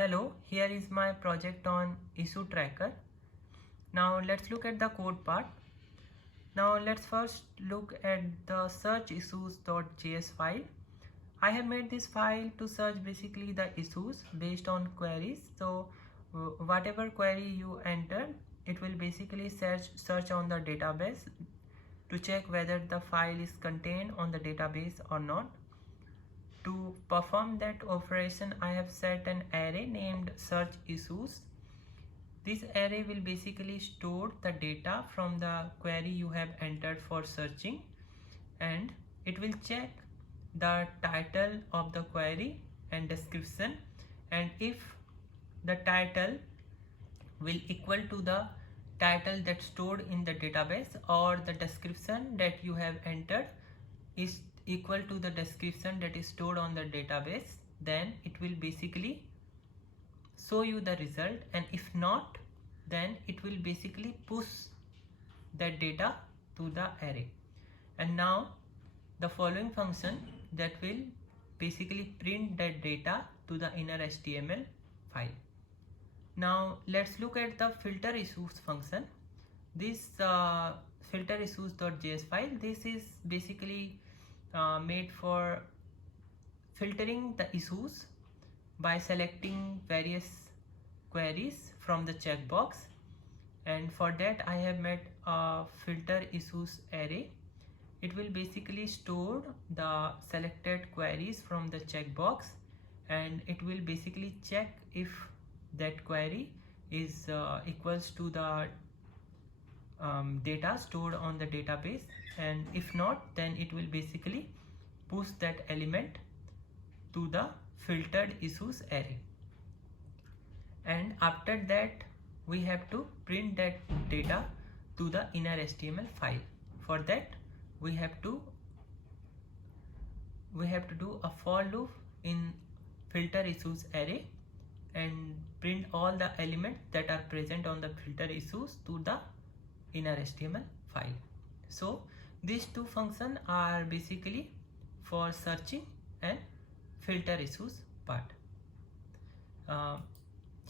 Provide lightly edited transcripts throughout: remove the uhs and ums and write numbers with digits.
Hello, here is my project on issue tracker. Now let's look at the code part. Now let's first look at the search issues.js file. I have made this file to search basically the issues based on queries. So whatever query you enter, it will basically search on the database to check whether the file is contained on the database or not. To perform that operation, I have set an array named search issues. This array will basically store the data from the query you have entered for searching, and it will check the title of the query and description, and if the title will equal to the title that's stored in the database, or the description that you have entered is equal to the description that is stored on the database, then it will basically show you the result, and if not, then it will basically push that data to the array. And now the following function that will basically print that data to the inner HTML file. Now let's look at the filter issues function. This filter issues.js file, this is basically made for filtering the issues by selecting various queries from the checkbox, and for that I have made a filter issues array. It will basically store the selected queries from the checkbox, and it will basically check if that query is equals to the data stored on the database, and if not, then it will basically push that element to the filtered issues array. And after that we have to print that data to the inner HTML file. For that we have to do a for loop in filter issues array and print all the elements that are present on the filter issues to the inner HTML file. So these two functions are basically for searching and filter issues part.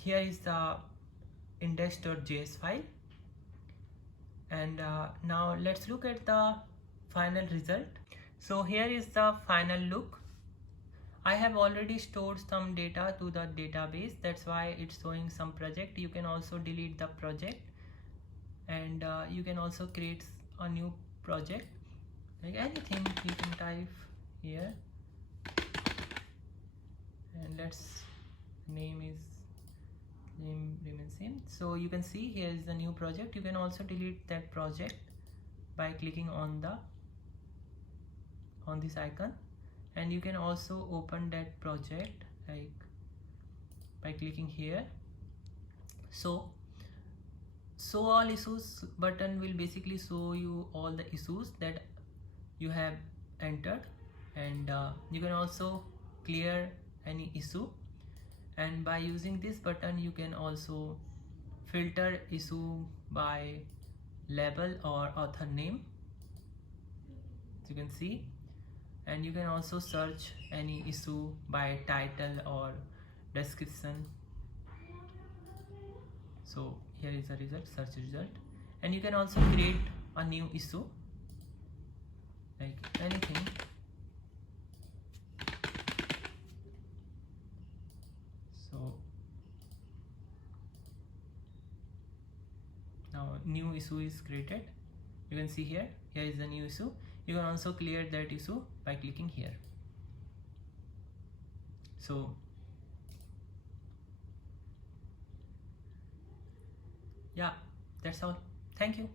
Here is the index.js file, and now let's look at the final result. So here is the final look. I have already stored some data to the database, that's why it's showing some project. You can also delete the project, and you can also create a new project, like anything you can type here, and let's name remains same. So you can see here is the new project. You can also delete that project by clicking on this icon, and you can also open that project like by clicking here. So show all issues button will basically show you all the issues that you have entered, and you can also clear any issue, and by using this button you can also filter issue by label or author name, as you can see, and you can also search any issue by title or description. So here is the result, search result, and you can also create a new issue like anything. So now new issue is created. You can see here is the new issue. You can also clear that issue by clicking here. So yeah, that's all. Thank you.